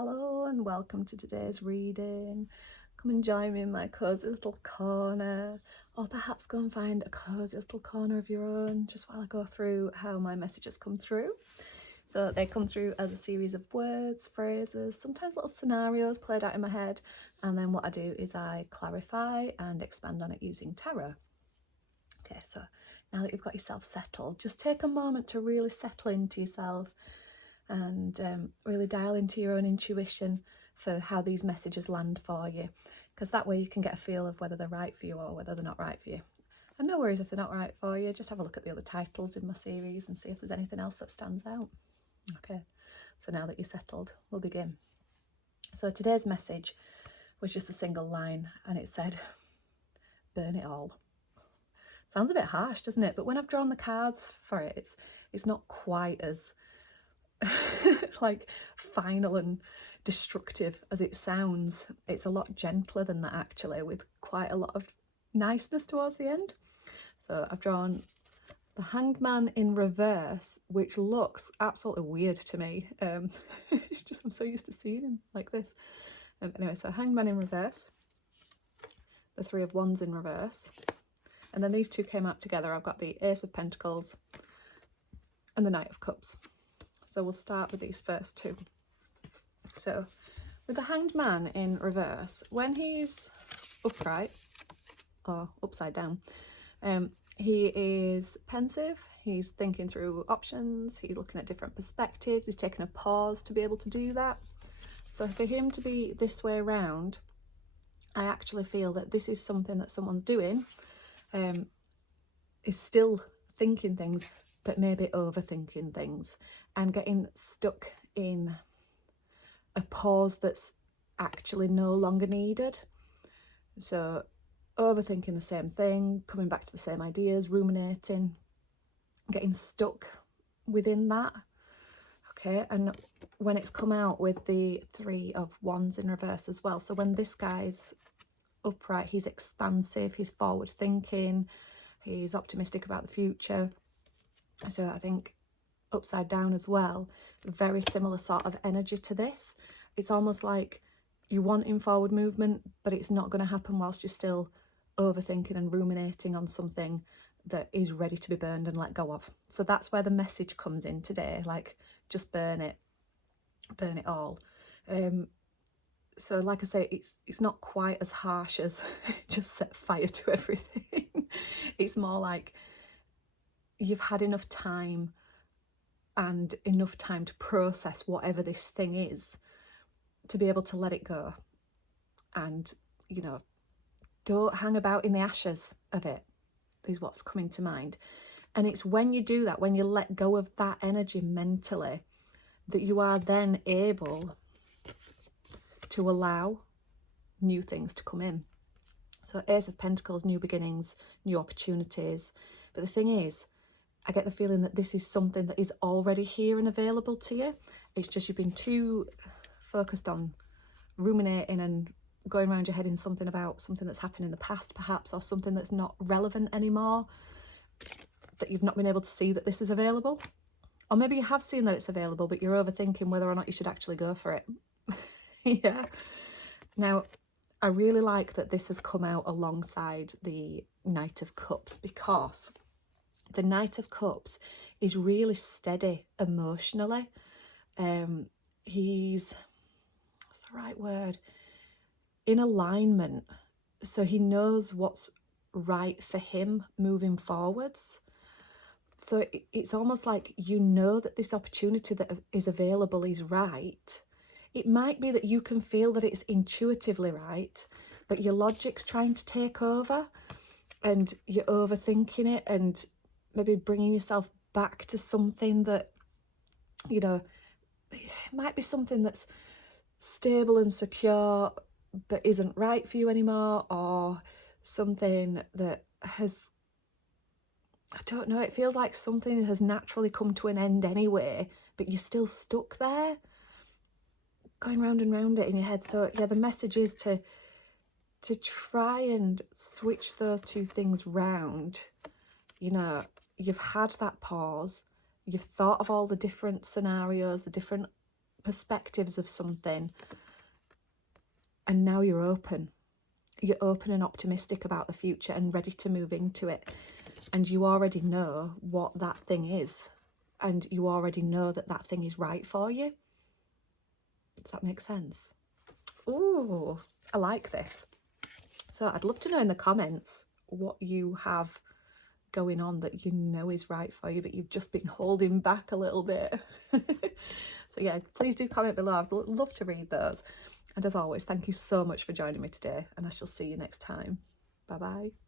Hello and welcome to today's reading. Come and join me in my cosy little corner, or perhaps go and find a cosy little corner of your own just while I go through how my messages come through. So they come through as a series of words, phrases, sometimes little scenarios played out in my head, and then what I do is I clarify and expand on it using tarot. Okay, so now that you've got yourself settled, just take a moment to really settle into yourself and really dial into your own intuition for how these messages land for you, because that way you can get a feel of whether they're right for you or whether they're not right for you. And no worries if they're not right for you, just have a look at the other titles in my series and see if there's anything else that stands out. Okay, so now that you're settled, we'll begin. So today's message was just a single line, and it said, burn it all. Sounds a bit harsh, doesn't it? But when I've drawn the cards for it, it's not quite as like final and destructive as it sounds. It's a lot gentler than that, actually, with quite a lot of niceness towards the end. So I've drawn the Hanged Man in reverse, which looks absolutely weird to me. It's just I'm so used to seeing him like this. Anyway, so Hanged Man in reverse, the Three of Wands in reverse, and then these two came out together. I've got the Ace of Pentacles and the Knight of Cups. So we'll start with these first two. So with the Hanged Man in reverse, when he's upright or upside down, he is pensive, he's thinking through options, he's looking at different perspectives, he's taking a pause to be able to do that. So for him to be this way around, I actually feel that this is something that someone's doing, is still thinking things, but maybe overthinking things and getting stuck in a pause that's actually no longer needed. So overthinking the same thing, coming back to the same ideas, ruminating, getting stuck within that. Okay, and when it's come out with the Three of Wands in reverse as well, so when this guy's upright, he's expansive, he's forward thinking, he's optimistic about the future. So I think upside down as well, very similar sort of energy to this. It's almost like you want in forward movement, but it's not going to happen whilst you're still overthinking and ruminating on something that is ready to be burned and let go of. So that's where the message comes in today, like just burn it all. So like I say, it's not quite as harsh as just set fire to everything. It's more like you've had enough time and enough time to process whatever this thing is to be able to let it go. And, you know, don't hang about in the ashes of it, is what's coming to mind. And it's when you do that, when you let go of that energy mentally, that you are then able to allow new things to come in. So Ace of Pentacles, new beginnings, new opportunities. But the thing is, I get the feeling that this is something that is already here and available to you. It's just you've been too focused on ruminating and going around your head in something about something that's happened in the past, perhaps, or something that's not relevant anymore, that you've not been able to see that this is available. Or maybe you have seen that it's available, but you're overthinking whether or not you should actually go for it. Yeah. Now, I really like that this has come out alongside the Knight of Cups, because the Knight of Cups is really steady emotionally. He's, what's the right word? In alignment. So he knows what's right for him moving forwards. So it's almost like you know that this opportunity that is available is right. It might be that you can feel that it's intuitively right, but your logic's trying to take over and you're overthinking it and maybe bringing yourself back to something that, you know, it might be something that's stable and secure but isn't right for you anymore, or something that has, I don't know, it feels like something has naturally come to an end anyway, but you're still stuck there, going round and round it in your head. So yeah, the message is to try and switch those two things round. You know, you've had that pause, you've thought of all the different scenarios, the different perspectives of something, and now you're open. You're open and optimistic about the future and ready to move into it. And you already know what that thing is. And you already know that that thing is right for you. Does that make sense? Ooh, I like this. So I'd love to know in the comments what you have going on that you know is right for you, but you've just been holding back a little bit. So yeah, please do comment below. I'd love to read those. And as always, thank you so much for joining me today, and I shall see you next time. Bye bye.